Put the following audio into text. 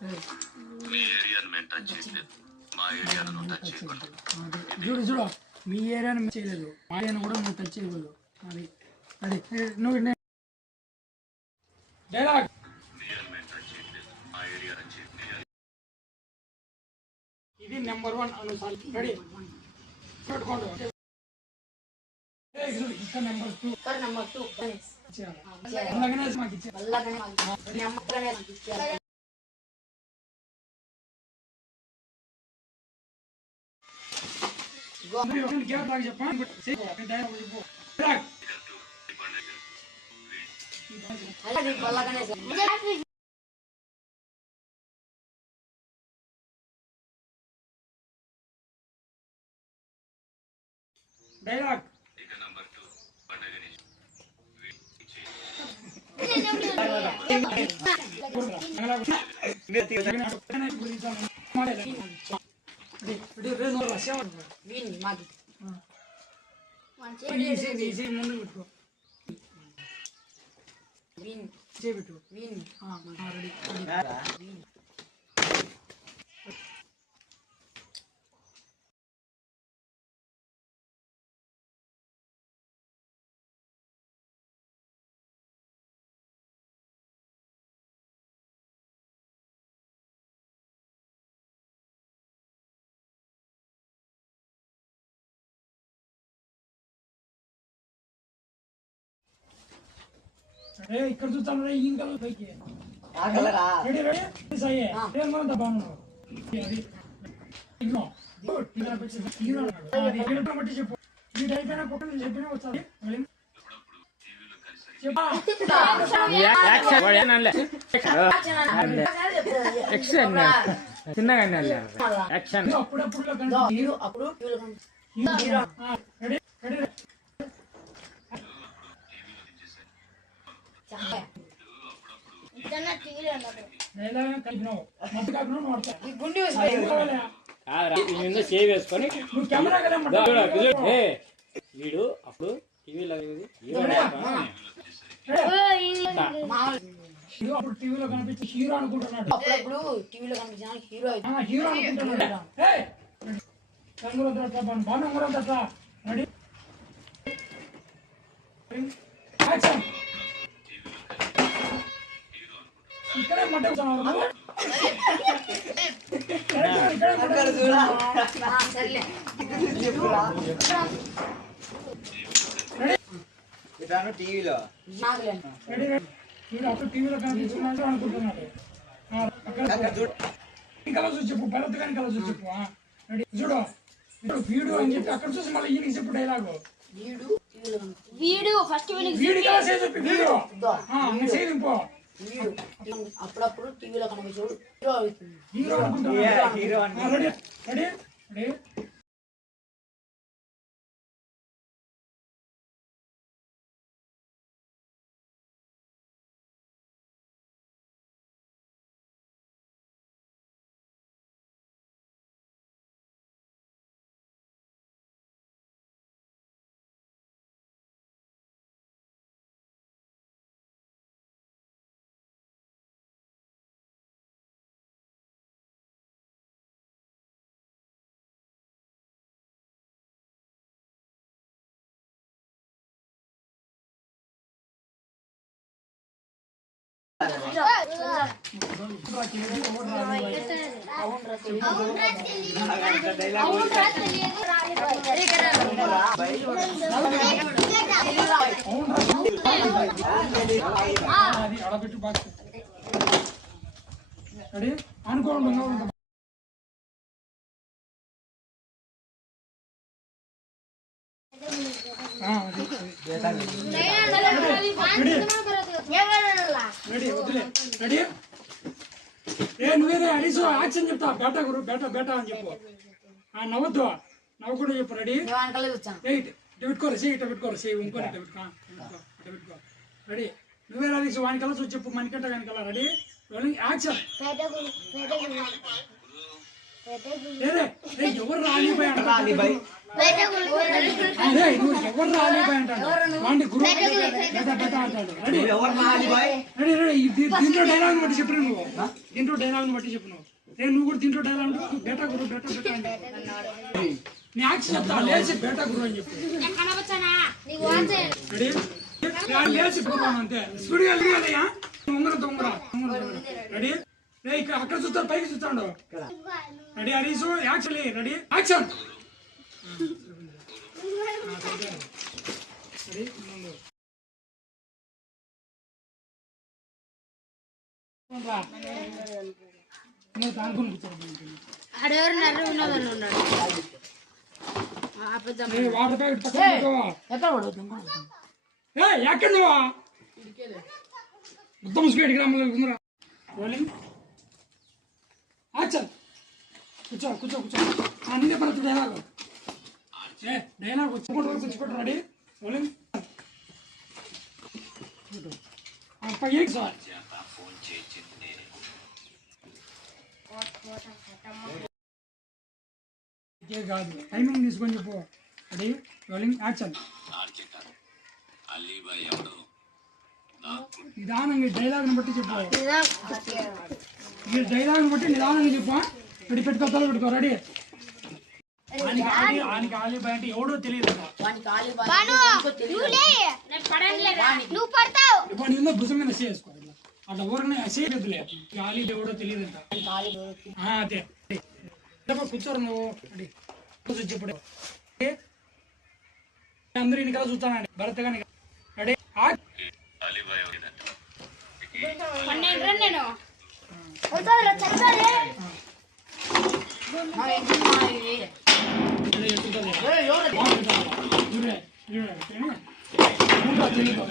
మీ ఏరియాను మేము టచ్ చేయలేదు, మా ఏరియాను నువ్వు టచ్ చేయకూడదు. చూడు చూడు, మీ ఏరియాను మేము చేయలేదు, మా ఏరియాను కూడా నువ్వు టచ్ చేయకూడదు. అది అది నువ్వు డైలాగ్. మీ ఏరియాను మేము టచ్ చేయలేదు, మా ఏరియా టచ్ చేయలేదు. ఇది నెంబర్ 1 అనుసారి రెడీ పెట్టుకోండి. ఇక్కడ నెంబర్ 2 అలాగనే మాకు ఇచ్చారు. డైలాగ్ ఇక నంబర్ 2 పండగని ముందు పెట్టుకో, చేపెట్టు. ఇక్కడ చూస్తాను ఇంకా పైకి రెడీ రెడీ సయ్యే మనం బాగున్నావు. బట్టి చెప్పు, వీడు అయిపోయినా కుక్క చెప్పినా వస్తుంది. సేవ్ వేసుకొని వీడు అప్పుడు టీవీలో అప్పుడు టీవీలో కనిపించి హీరో అనుకుంటున్నాడు. అప్పుడప్పుడు టీవీలో కనిపించిన హీరో హీరో అనుకుంటున్నాడు. బాగా రెడీ యాక్షన్. ఇక్కడే మట్ట టీవీలో అప్పుడు టీవీలో కనిపించుకున్నాడు అనుకుంటున్నాడు. కలర్ చూసి చెప్పు, భరత్ గాని కలర్ చూసి చెప్పు. చూడు వీడు అని చెప్పి అక్కడ చూసి మళ్ళీ ఈయనకి చెప్పు డైలాగు. వీడు ఫస్ట్ వీడి కలర్ చెప్పి వీడు సేదింపో. అప్పుడప్పుడు టీవీలో కనిపించాడు హీరో అనుకుంటున్నాడు. రెడీ రెడీ రెడీ అనుకోండి. రెడీ నువ్వేదే అడిసు యాక్షన్ చెప్తా. బేటా గురు బేటా బేటా అని చెప్పు. నవ్వద్దు, నవ్వకుండా చెప్పు. రెడీ పెట్టుకోరు సే ఇట్ట పెట్టుకోరు సే ఇంకోటి ఇట్ట పెట్టుకో. రెడీ నువ్వే అడిసు వాని కలర్ చూసి చెప్పు. మనకంట కానీ కలర్. Ready action. ఏరే ఎవరు రాలిపోయి అంటారు అదే నువ్వు ఎవరు రాలిపోయి అంటాడు వాడిని గురు బెట అంటాడు రెడీ రెడీ రెడీ దీంట్లో డైలాగ్ బట్టి చెప్పు నువ్వు దీంట్లో డైలాగ్ బట్టి చెప్పు నువ్వు నువ్వు కూడా దీంట్లో డైలాగ్ బెట గురు బెట బెట అంటే నీ యాక్షన్ చెప్తా లేచి బెట గురు అని చెప్పు రెడీ లేచి గురు అంతే స్పీడ్గా వెళ్ళిపోయా ఉంగర రెడీ ఇక్కడ అక్కడ చూస్తాడు పైకి చూస్తాడు ready Harish actually ready action water packet ఎక్కడ నువ్వా మొత్తం ముసుకేటి గ్రామంలో రోలింగ్ యాక్షన్ కూర్చో కూర్చో కూర్చో నీదే పడుతుంది డైలాగ్ డైలాగ్ కూర్చోబెట్టు రెడీ రోలింగ్ సార్ ఇదే కాదు టైమింగ్ తీసుకొని చెప్పు రెడీ రోలింగ్ యాక్షన్ అలీబాయ్ ఎవడు నిదానంగా డైలాగ్ని బట్టి చెప్పు ఈ డైలాగ్ని బట్టి నిదానంగా చెప్పు రెడీ పెట్టుకో పెట్టుకో రెడీ ఆయనకి ఆలిబాయ్ అంటే ఎవడో తెలియదు ఇప్పుడు భుజం మీద చేసుకో అట్లా ఊరనే చేయలేదులే ఆలిబాయ్ ఎవడో తెలియదు అదే కూర్చోరు నువ్వు రెడీ చెప్పడు అందరూ ఇన్నికలా చూస్తానండి భరత్ కానీ రెడీ అలీబాయ్ తెలియదు